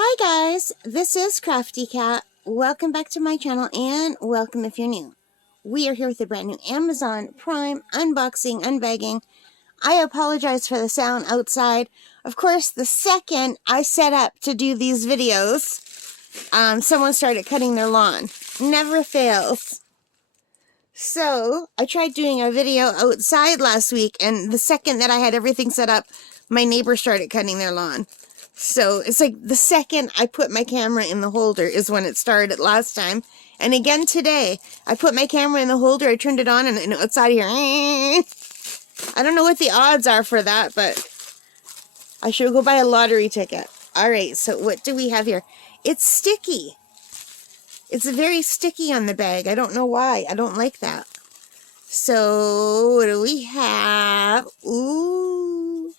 Hi guys, this is Crafty Cat. Welcome back to my channel and welcome if you're new. We are here with a brand new Amazon Prime unboxing, unbagging. I apologize for the sound outside. Of course, the second I set up to do these videos, someone started cutting their lawn. Never fails. So, I tried doing a video outside last week, and the second that I had everything set up, my neighbor started cutting their lawn. So, it's like the second I put my camera in the holder is when it started last time. And again today, I put my camera in the holder, I turned it on, and it's out of here. I don't know what the odds are for that, but I should go buy a lottery ticket. Alright, so what do we have here? It's sticky. It's very sticky on the bag. I don't know why. I don't like that. So, what do we have? Ooh.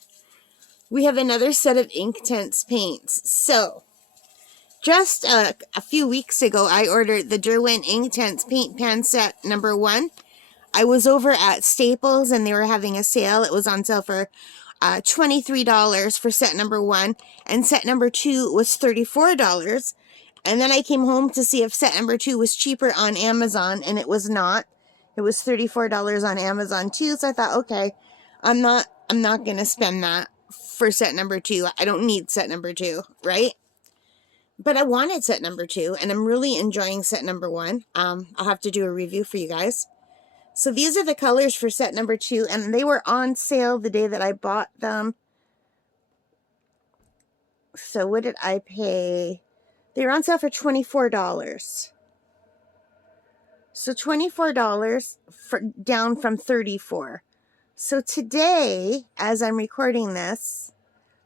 We have another set of Inktense paints. So, just a few weeks ago, I ordered the Derwent Inktense paint pan set number 1. I was over at Staples and they were having a sale. It was on sale for $23 for set number 1. And set number 2 was $34. And then I came home to see if set number 2 was cheaper on Amazon, and it was not. It was $34 on Amazon too, so I thought, okay, I'm not going to spend that for set number 2. I don't need set number 2, right? But I wanted set number 2, and I'm really enjoying set number 1. I'll have to do a review for you guys. So these are the colors for set number 2, and they were on sale the day that I bought them. So what did I pay? They were on sale for $24. So $24 down from $34. So today, as I'm recording this,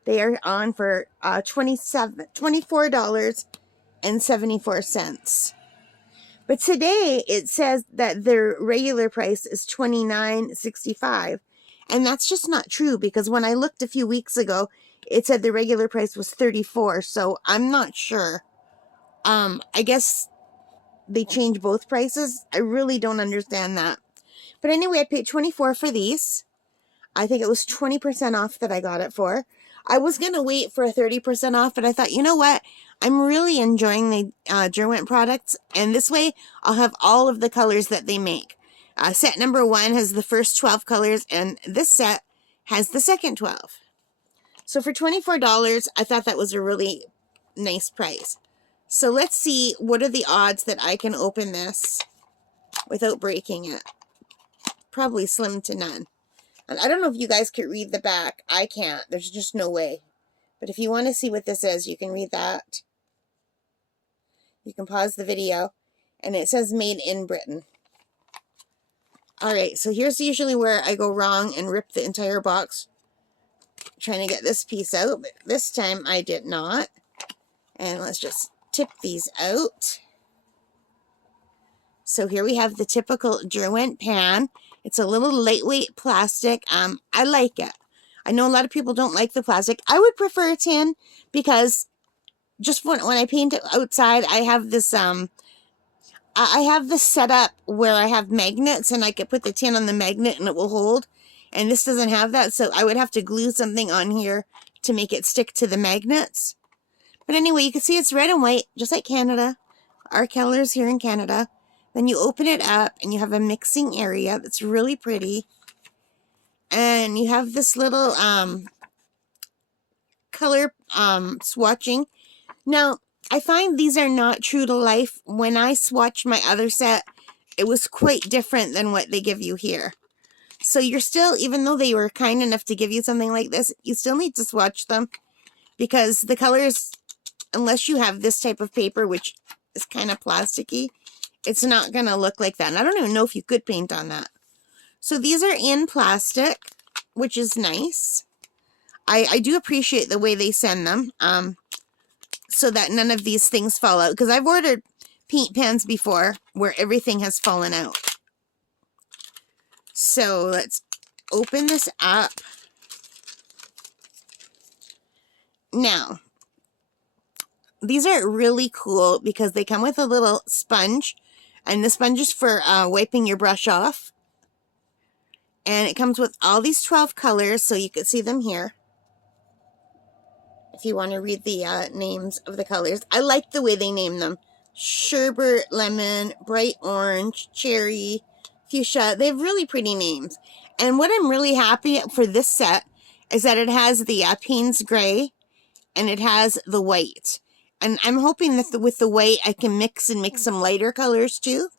they are on for $24.74. But today it says that their regular price is $29.65. And that's just not true, because when I looked a few weeks ago, it said the regular price was $34. So I'm not sure. I guess they change both prices. I really don't understand that. But anyway, I paid $24 for these. I think it was 20% off that I got it for. I was going to wait for a 30% off, but I thought, you know what? I'm really enjoying the Derwent products, and this way I'll have all of the colors that they make. Set number 1 has the first 12 colors, and this set has the second 12. So for $24, I thought that was a really nice price. So let's see, what are the odds that I can open this without breaking it? Probably slim to none. And I don't know if you guys could read the back. I can't. There's just no way. But if you want to see what this is, you can read that. You can pause the video. And it says made in Britain. Alright, so here's usually where I go wrong and rip the entire box. Trying to get this piece out, but this time I did not. And let's just tip these out. So here we have the typical Derwent pan. It's a little lightweight plastic. I like it. I know a lot of people don't like the plastic. I would prefer a tin, because just when I paint outside, I have this I have this set up where I have magnets, and I could put the tin on the magnet and it will hold. And this doesn't have that, so I would have to glue something on here to make it stick to the magnets. But anyway, you can see it's red and white, just like Canada. Our colors here in Canada. Then you open it up, and you have a mixing area that's really pretty. And you have this little color swatching. Now, I find these are not true to life. When I swatched my other set, it was quite different than what they give you here. So you're still, even though they were kind enough to give you something like this, you still need to swatch them, because the colors, unless you have this type of paper, which is kind of plasticky, it's not going to look like that. And I don't even know if you could paint on that. So these are in plastic, which is nice. I do appreciate the way they send them, so that none of these things fall out. Because I've ordered paint pans before where everything has fallen out. So let's open this up. Now, these are really cool because they come with a little sponge, and the sponge is for wiping your brush off. And it comes with all these 12 colors, so you can see them here. if you want to read the names of the colors. I like the way they name them. Sherbet, lemon, bright orange, cherry, fuchsia. They have really pretty names. And what I'm really happy for this set is that it has the Payne's gray and it has the white. And I'm hoping that with the white I can mix and make some lighter colors too.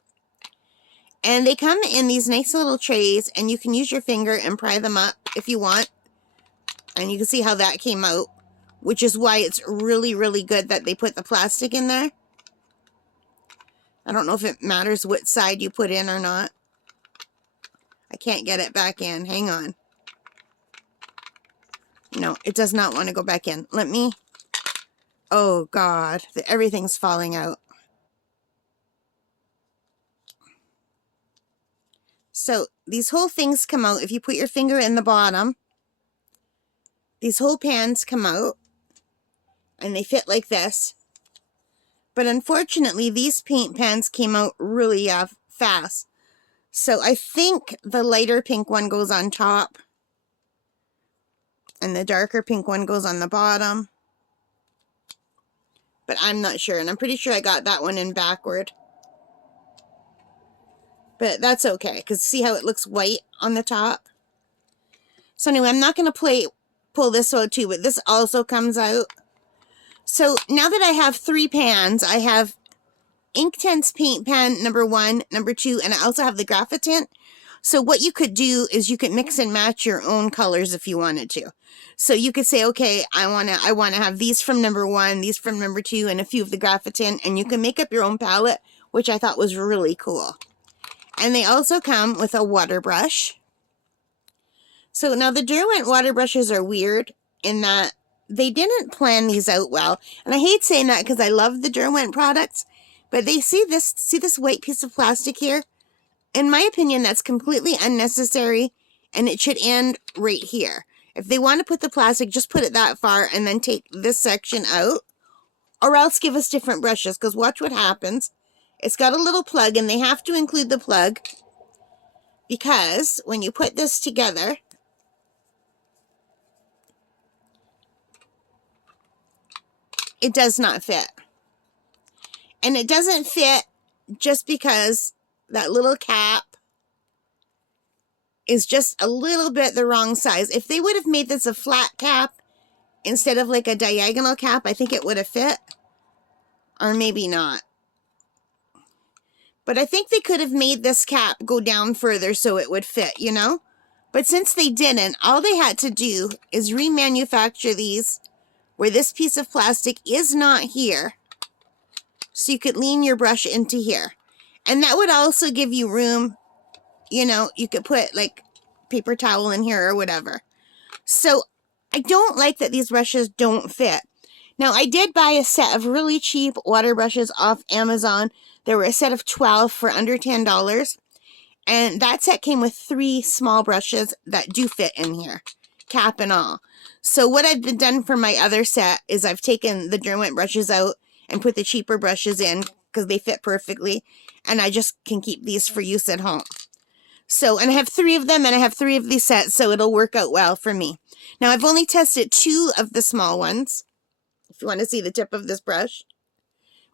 And they come in these nice little trays, and you can use your finger and pry them up if you want. And you can see how that came out, which is why it's really, really good that they put the plastic in there. I don't know if it matters what side you put in or not. I can't get it back in. Hang on. No, it does not want to go back in. Let me... Oh, God. Everything's falling out. So, these whole things come out. If you put your finger in the bottom, these whole pans come out. And they fit like this. But unfortunately, these paint pans came out really fast. So I think the lighter pink one goes on top. And the darker pink one goes on the bottom. But I'm not sure. And I'm pretty sure I got that one in backward. But that's okay. Because see how it looks white on the top? So anyway, I'm not going to pull this out too. But this also comes out. So now that I have 3 pans, I have Inktense paint pan number 1, number 2, and I also have the Graphitint. So what you could do is you could mix and match your own colors if you wanted to. So you could say, okay, I want to have these from number 1, these from number 2, and a few of the Graphitint, and you can make up your own palette, which I thought was really cool. And they also come with a water brush. So now the Derwent water brushes are weird in that they didn't plan these out well. And I hate saying that because I love the Derwent products. But they see this white piece of plastic here? In my opinion, that's completely unnecessary. And it should end right here. If they want to put the plastic, just put it that far and then take this section out. Or else give us different brushes. Because watch what happens. It's got a little plug and they have to include the plug. Because when you put this together... it does not fit. And it doesn't fit just because that little cap is just a little bit the wrong size. If they would have made this a flat cap instead of like a diagonal cap, I think it would have fit. Or maybe not. But I think they could have made this cap go down further so it would fit, you know? But since they didn't, all they had to do is remanufacture these where this piece of plastic is not here. So you could lean your brush into here. And that would also give you room, you know, you could put like paper towel in here or whatever. So I don't like that these brushes don't fit. Now I did buy a set of really cheap water brushes off Amazon. There were a set of 12 for under $10. And that set came with 3 small brushes that do fit in here, cap and all. So what I've done for my other set is I've taken the Derwent brushes out and put the cheaper brushes in because they fit perfectly. And I just can keep these for use at home. So, and I have 3 of them and I have 3 of these sets, so it'll work out well for me. Now I've only tested 2 of the small ones, if you want to see the tip of this brush.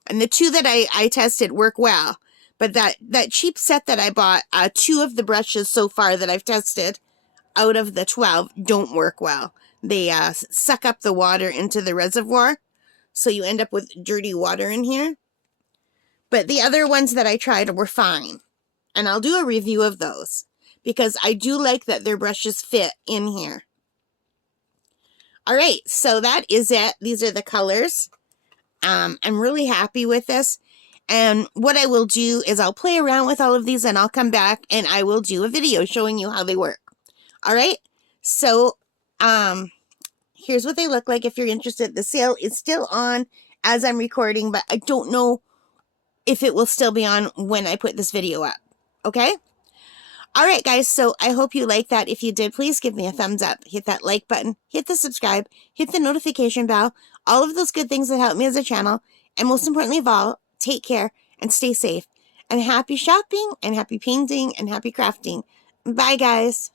And the 2 that I tested work well. But that cheap set that I bought, 2 of the brushes so far that I've tested out of the 12 don't work well. They suck up the water into the reservoir, so you end up with dirty water in here. But the other ones that I tried were fine. And I'll do a review of those, because I do like that their brushes fit in here. Alright, so that is it. These are the colors. I'm really happy with this. And what I will do is I'll play around with all of these and I'll come back and I will do a video showing you how they work. Alright, so here's what they look like if you're interested. The sale is still on as I'm recording, but I don't know if it will still be on when I put this video up. Okay? Alright guys, so I hope you like that. If you did, please give me a thumbs up. Hit that like button, hit the subscribe, hit the notification bell, all of those good things that help me as a channel. And most importantly of all, take care and stay safe. And happy shopping and happy painting and happy crafting. Bye guys.